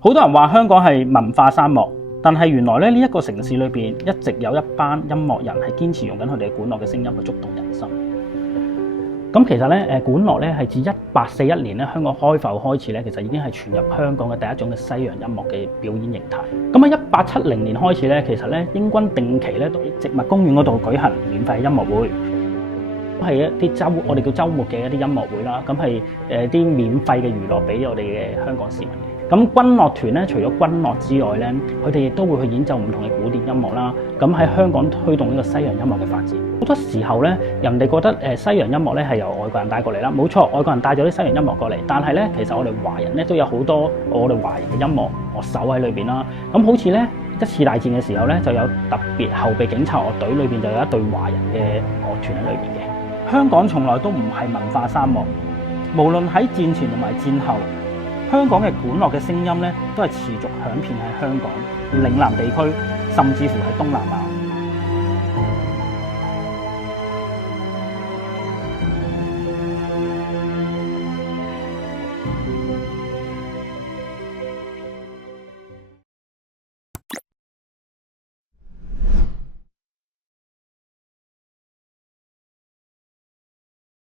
好多人話香港係文化沙漠，但係原來咧呢一個城市裏邊一直有一班音樂人係堅持用緊佢哋管樂嘅聲音去觸動人心。咁其實咧管樂咧係自1841年咧香港開埠開始咧，其實已經係傳入香港嘅第一種嘅西洋音樂嘅表演形態。咁喺1870年開始咧，其實咧英軍定期咧都喺植物公園嗰度舉行免費音樂會。係一啲我哋叫週末嘅一啲音樂會啦，咁係啲免費嘅娛樂俾我哋嘅香港市民嘅。咁軍樂團咧，除咗軍樂之外咧，佢哋亦都會去演奏唔同嘅古典音樂啦。咁喺香港推動呢個西洋音樂嘅發展。好多時候咧，人哋覺得西洋音樂咧係由外國人帶過嚟啦，冇錯，外國人帶咗啲西洋音樂過嚟。但係咧，其實我哋華人咧都有好多我哋華人嘅音樂樂手喺裏邊啦。咁好似咧一次大戰嘅時候咧，就有特別後備警察樂隊裏邊就有一隊華人嘅樂團喺裏邊嘅。香港從來都唔係文化沙漠，無論喺戰前同埋戰後，香港嘅管樂嘅聲音咧都係持續響遍喺香港、嶺南地區，甚至乎喺東南亞。